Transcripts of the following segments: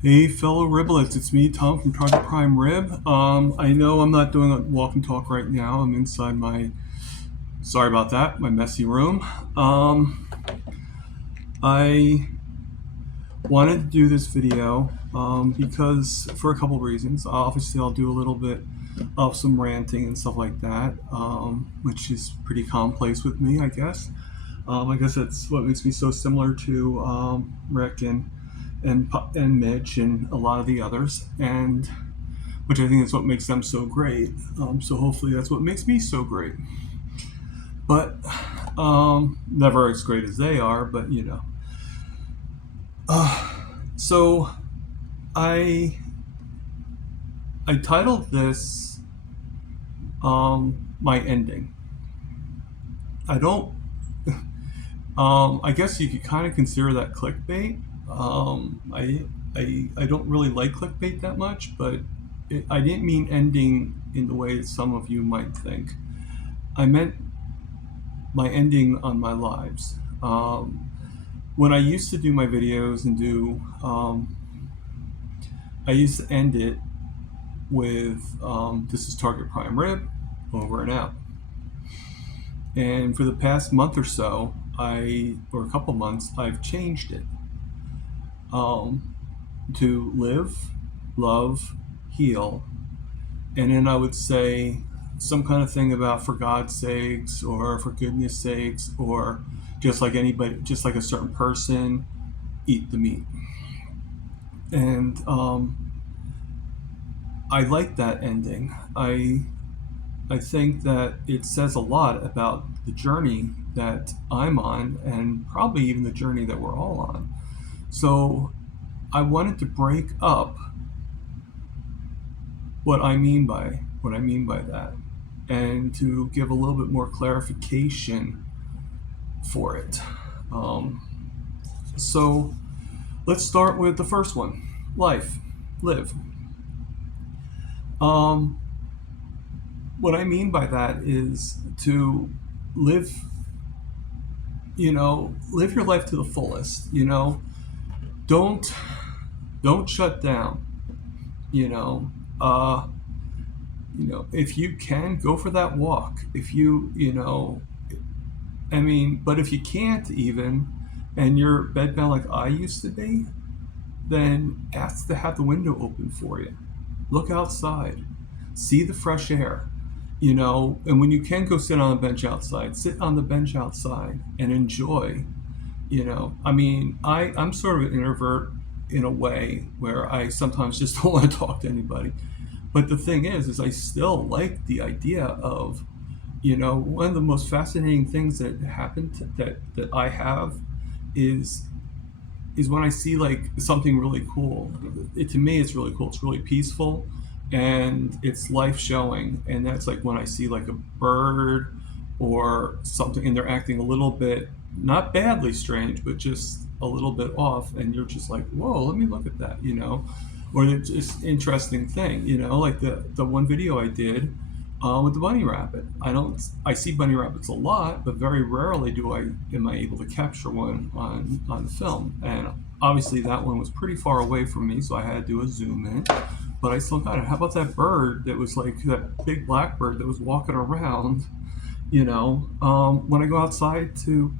Hey, fellow Riblets, it's me, Tom from Target Prime Rib. I know I'm not doing a walk and talk right now. I'm inside sorry about that, my messy room. I wanted to do this video because for a couple reasons. Obviously, I'll do a little bit of some ranting and stuff like that, which is pretty commonplace with me, I guess. I guess that's what makes me so similar to Rick and Mitch and a lot of the others, and which I think is what makes them so great. So hopefully that's what makes me so great. But never as great as they are, but you know. So I I titled this my ending. I don't. I guess you could kind of consider that clickbait. I don't really like clickbait that much, but I didn't mean ending in the way that some of you might think. I meant my ending on my lives. When I used to do my videos and I used to end it with "This is Target Prime Rib, over and out." And for the past month or so, or a couple months, I've changed it to live, love, heal, and then I would say some kind of thing about "for God's sakes" or "for goodness sakes" or just like anybody, just like a certain person, eat the meat. And I like that ending. I think that it says a lot about the journey that I'm on, and probably even the journey that we're all on. So I wanted to break up what I mean by that, and to give a little bit more clarification for it. Um, so let's start with the first one: life, live. Um, what I mean by that is to live, live your life to the fullest. Don't don't shut down. You know, uh, if you can, go for that walk. If but if you can't even, and you're bedbound like I used to be, then ask to have the window open for you. Look outside, see the fresh air. And when you can go sit on a bench outside, sit on the bench outside and enjoy. I'm sort of an introvert in a way where I sometimes just don't want to talk to anybody. But the thing is I still like the idea of, one of the most fascinating things that happened that I have is when I see like something really cool. To me, it's really cool. It's really peaceful, and it's life showing. And that's like when I see like a bird or something, and they're acting a little bit not badly strange, but just a little bit off, and you're just like, whoa, let me look at that, or it's just interesting thing, like the one video I did with the bunny rabbit. I see bunny rabbits a lot, but very rarely am I able to capture one on film. And obviously that one was pretty far away from me, so I had to do a zoom in. But I still got it. How about that bird that was like that big blackbird that was walking around? When I go outside to,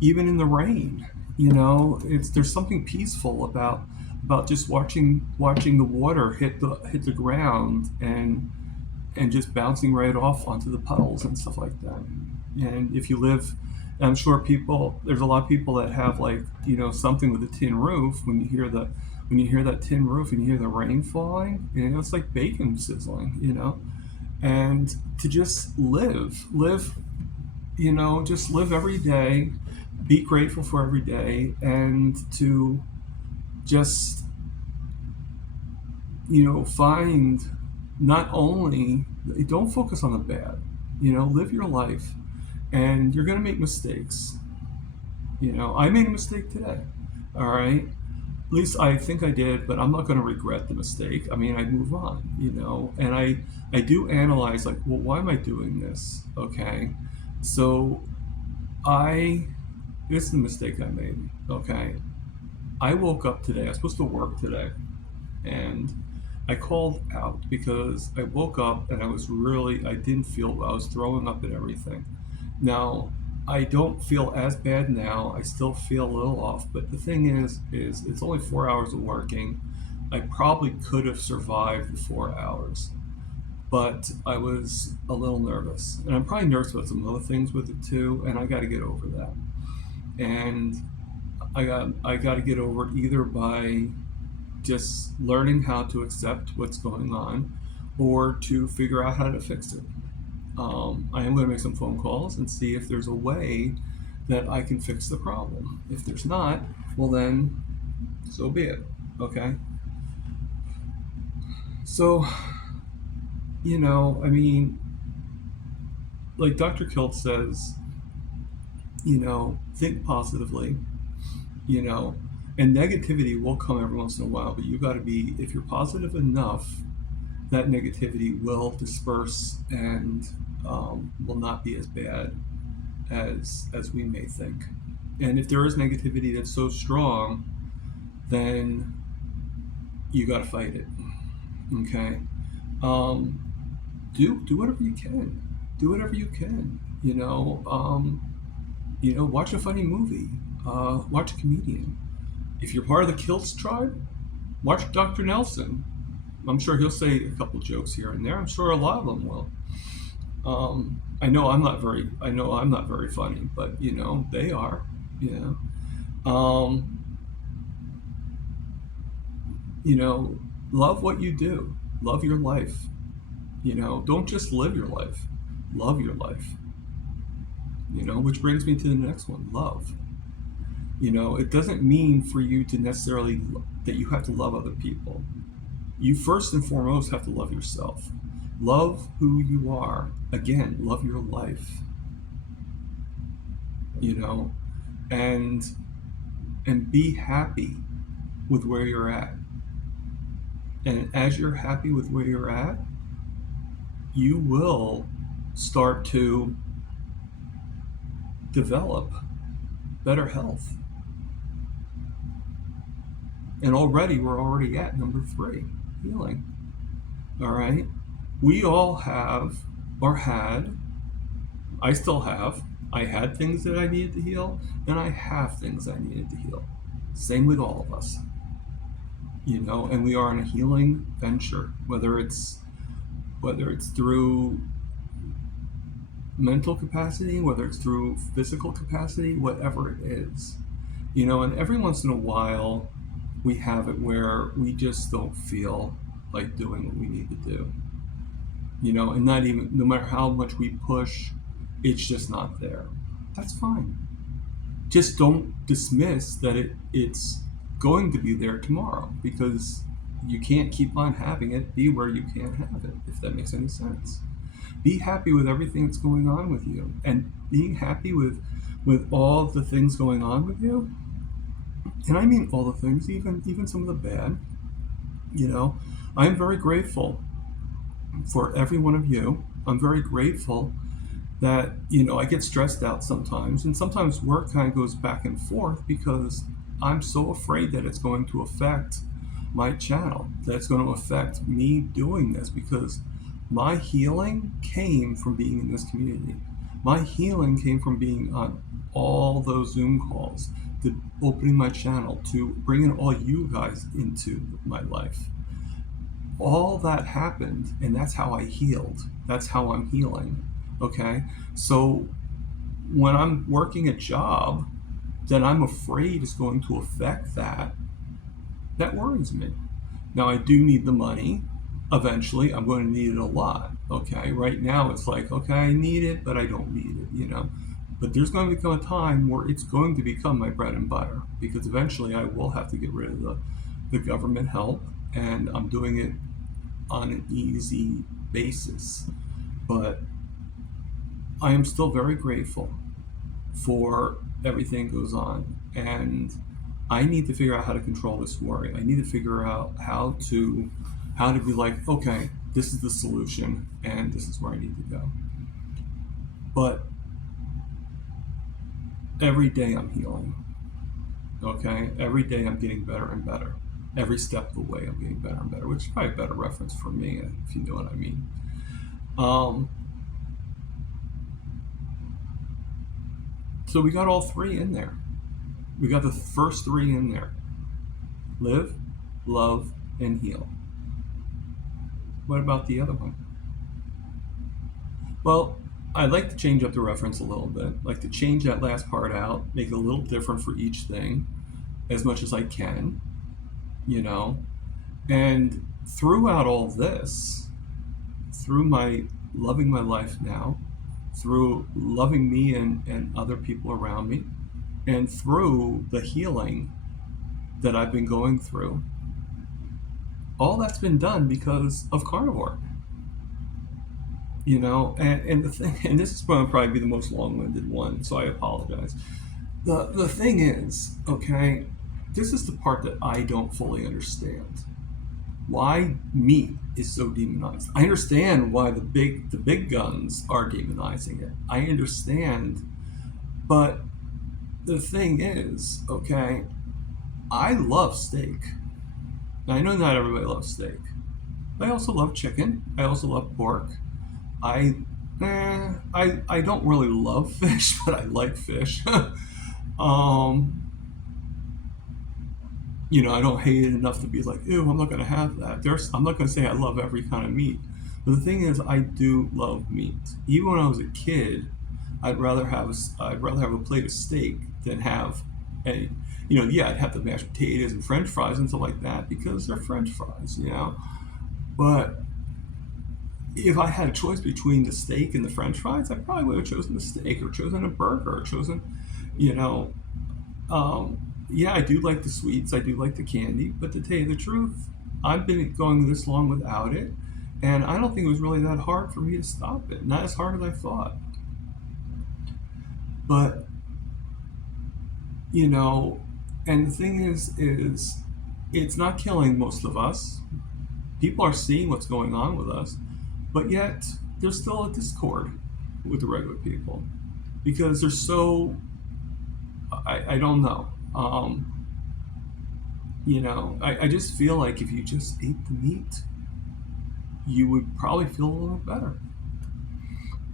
even in the rain, there's something peaceful about just watching the water hit the ground and just bouncing right off onto the puddles and stuff like that. And if you live, I'm sure there's a lot of people that have like, something with a tin roof. When you hear that tin roof and you hear the rain falling, it's like bacon sizzling, and to just live, just live every day, be grateful for every day, and to just, find, not only, don't focus on the bad, live your life, and you're going to make mistakes. I made a mistake today. All right. At least I think I did, but I'm not going to regret the mistake. I mean, I move on, and I do analyze like, well, why am I doing this? Okay. So I, this is the mistake I made. Okay. I woke up today. I was supposed to work today. And I called out because I woke up and I didn't feel well. I was throwing up and everything. Now, I don't feel as bad now. I still feel a little off, but the thing is it's only 4 hours of working. I probably could have survived the 4 hours, but I was a little nervous, and I'm probably nervous about some other things with it too. And I got to get over that. And I got to get over it either by just learning how to accept what's going on, or to figure out how to fix it. I am going to make some phone calls and see if there's a way that I can fix the problem. If there's not, well then, so be it. Okay. So, I mean, like Dr. Kilt says, think positively, you know, and negativity will come every once in a while, but you got to be, if you're positive enough, that negativity will disperse and will not be as bad as we may think. And if there is negativity that's so strong, then you got to fight it. Okay. Um, do whatever you can. Do whatever you can. Watch a funny movie. Watch a comedian. If you're part of the Kilts tribe, watch Dr. Nelson. I'm sure he'll say a couple jokes here and there. I'm sure a lot of them will. I know I'm not very funny, but they are. Yeah. Um, Love what you do. Love your life. Don't just live your life. Love your life. Which brings me to the next one, love. It doesn't mean for you to necessarily that you have to love other people. You first and foremost have to love yourself. Love who you are. Again, love your life. You know, and be happy with where you're at. And as you're happy with where you're at, you will start to develop better health. And we're already at number 3, healing. All right. We all have, or had, I still have, I had things that I needed to heal, and I have things I needed to heal. Same with all of us. And we are in a healing venture, whether it's through mental capacity, whether it's through physical capacity, whatever it is. And every once in a while we have it where we just don't feel like doing what we need to do. And not even, no matter how much we push, it's just not there. That's fine. Just don't dismiss that it's going to be there tomorrow, because you can't keep on having it be where you can't have it, if that makes any sense. Be happy with everything that's going on with you, and being happy with all the things going on with you, and I mean all the things, even some of the bad. I'm very grateful for every one of you. I'm very grateful that I get stressed out sometimes, and sometimes work kind of goes back and forth because I'm so afraid that it's going to affect my channel, that it's going to affect me doing this, because my healing came from being in this community. My healing came from being on all those Zoom calls, to opening my channel, to bringing all you guys into my life. All that happened, and that's how I healed. That's how I'm healing. Okay? So when I'm working a job that I'm afraid is going to affect that worries me. Now, I do need the money. Eventually, I'm going to need it a lot. Okay? Right now, it's like, okay, I need it, but I don't need it, But there's going to become a time where it's going to become my bread and butter, because eventually I will have to get rid of the government help, and I'm doing it on an easy basis. But I am still very grateful for everything that goes on, and I need to figure out how to control this worry. I need to figure out how to be like, okay, this is the solution, and this is where I need to go. But every day I'm healing. Okay? Every day I'm getting better and better. Every step of the way, I'm getting better and better, which is probably a better reference for me, if you know what I mean. Um, so we got all three in there. We got the first three in there: live, love, and heal. What about the other one? Well, I'd like to change up the reference a little bit. Like to change that last part out, make it a little different for each thing, as much as I can, you know. And throughout all this, through my loving my life now, through loving me and other people around me, and through the healing that I've been going through, all that's been done because of carnivore. And the thing, and this is going to probably be the most long-winded one, so I apologize. The thing is, okay, this is the part that I don't fully understand. Why meat is so demonized. I understand why the big guns are demonizing it. I understand, but the thing is, okay, I love steak. Now, I know not everybody loves steak. I also love chicken. I also love pork. I I don't really love fish, but I like fish. um, I don't hate it enough to be like, ew, I'm not gonna have that. I'm not gonna say I love every kind of meat, but the thing is, I do love meat. Even when I was a kid, I'd rather have a plate of steak than have a, yeah, I'd have the mashed potatoes and French fries and stuff like that because they're French fries. But if I had a choice between the steak and the French fries, I probably would have chosen the steak or chosen a burger or chosen, you know, yeah, I do like the sweets, I do like the candy, but to tell you the truth, I've been going this long without it, and I don't think it was really that hard for me to stop it. Not as hard as I thought. But, you know, and the thing is it's not killing most of us. People are seeing what's going on with us, but yet there's still a discord with the regular people because they're so, I don't know. I just feel like if you just ate the meat, you would probably feel a little better.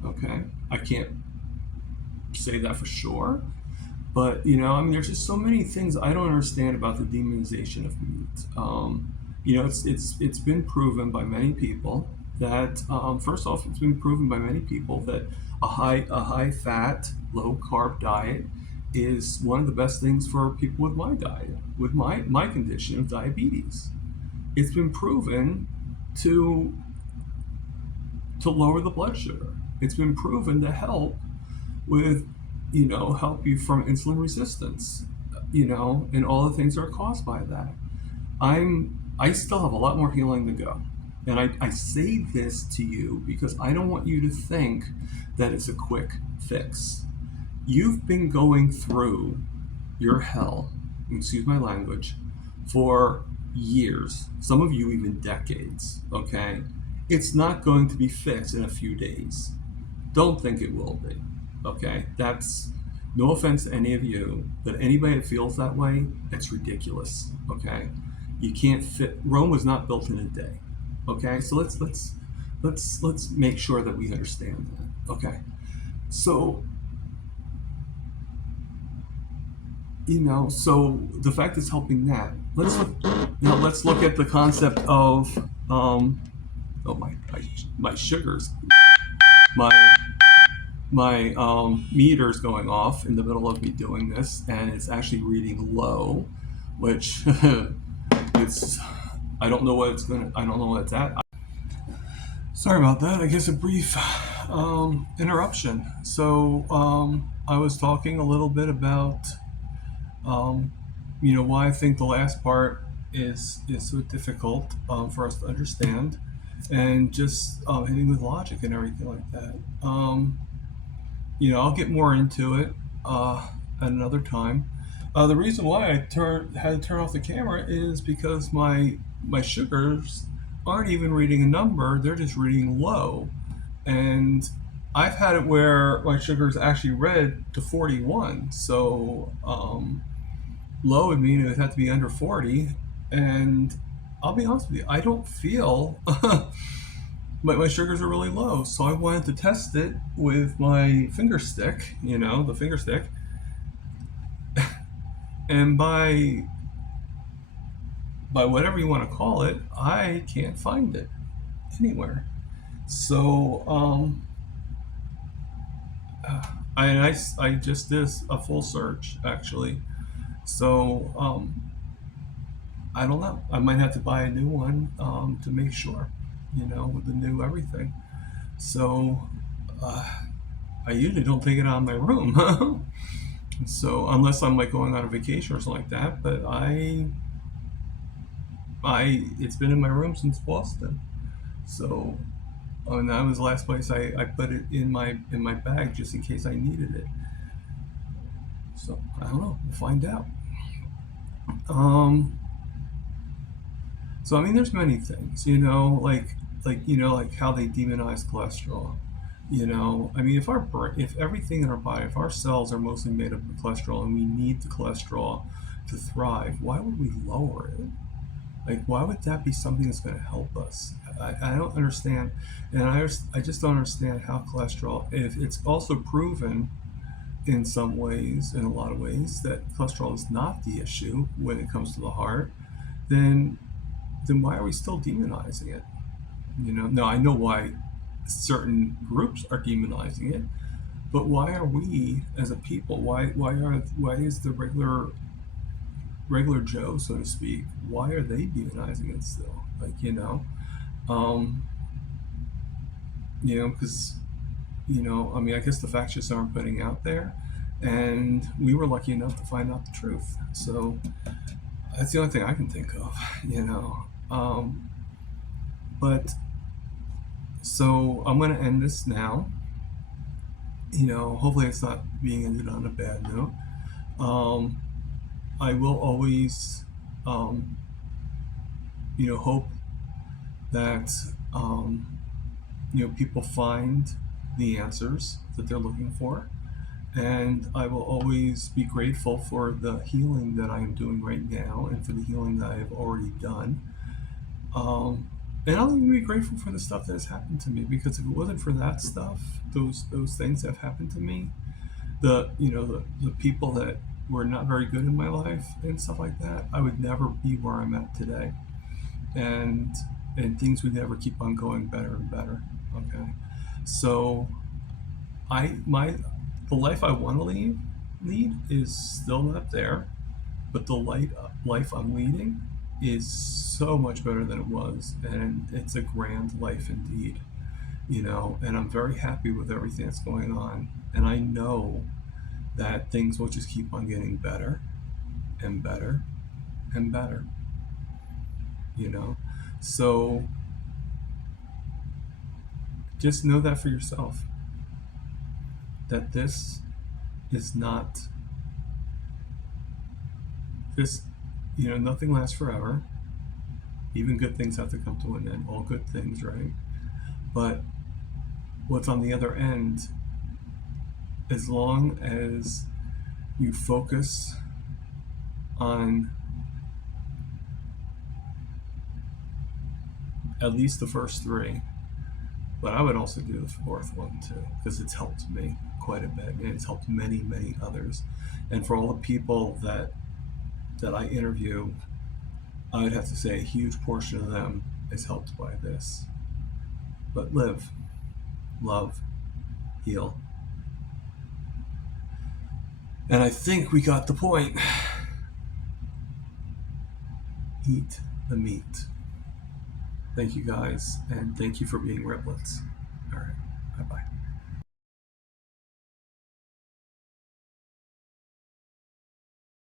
Okay, I can't say that for sure, but I mean, there's just so many things I don't understand about the demonization of meat. It's been proven by many people that first off, it's been proven by many people that a high fat, low carb diet is one of the best things for people with my diet, with my condition of diabetes. It's been proven to lower the blood sugar. It's been proven to help with, help you from insulin resistance, and all the things that are caused by that. I still have a lot more healing to go. And I say this to you because I don't want you to think that it's a quick fix. You've been going through your hell, excuse my language, for years, some of you even decades, okay? It's not going to be fixed in a few days. Don't think it will be, okay? That's no offense to any of you, but anybody that feels that way, it's ridiculous, okay? You can't fit. Rome was not built in a day, okay? So let's make sure that we understand that, okay? So so the fact is helping that. Let's look at the concept of oh my sugars, my meter's going off in the middle of me doing this, and it's actually reading low, which it's I don't know what it's at. Sorry about that. I guess a brief interruption. So I was talking a little bit about why I think the last part is so difficult for us to understand, and just hitting with logic and everything like that. I'll get more into it at another time. The reason why I had to turn off the camera is because my sugars aren't even reading a number; they're just reading low, and I've had it where my sugars actually read to 41. So low would mean it would have to be under 40, And I'll be honest with you, I don't feel my sugars are really low. So I wanted to test it with my finger stick, the finger stick. And by whatever you want to call it, I can't find it anywhere. So I just did a full search actually. So I don't know. I might have to buy a new one to make sure, with the new everything. So I usually don't take it out of my room. So unless I'm like going on a vacation or something like that, but I it's been in my room since Boston. So and that was the last place I put it in my bag just in case I needed it. So I don't know. We'll find out. Um, so I mean, there's many things, like how they demonize cholesterol. I mean, if everything in our body, if our cells are mostly made up of cholesterol and we need the cholesterol to thrive, why would we lower it? Like, why would that be something that's going to help us? I don't understand, and I just don't understand how cholesterol. If it's also proven in some ways, in a lot of ways, that cholesterol is not the issue when it comes to the heart, then why are we still demonizing it? No, I know why certain groups are demonizing it, but why are we as a people? Why is the regular Joe, so to speak? Why are they demonizing it still? Um, because I mean, I guess the facts just aren't putting out there, and we were lucky enough to find out the truth. So that's the only thing I can think of, you know. But so I'm going to end this now. Hopefully it's not being ended on a bad note. Um, I will always, um, hope that people find the answers that they're looking for, and I will always be grateful for the healing that I am doing right now, and for the healing that I have already done. Um, and I'll even be grateful for the stuff that has happened to me, because if it wasn't for that stuff, those things that have happened to me, the people that were not very good in my life and stuff like that, I would never be where I'm at today, and things would never keep on going better and better. Okay, so my the life I want to lead is still not there, but the life I'm leading is so much better than it was, and it's a grand life indeed. And I'm very happy with everything that's going on, and I know that things will just keep on getting better and better and better. you know so just know that for yourself, that this is not this nothing lasts forever. Even good things have to come to an end, all good things, right? But what's on the other end, as long as you focus on at least the first three, but I would also do the fourth one too, because it's helped me quite a bit, and it's helped many, many others. And for all the people that I interview, I would have to say a huge portion of them is helped by this. But live, love, heal. And I think we got the point. Eat the meat. Thank you guys, and thank you for being Riblets. All right, bye bye.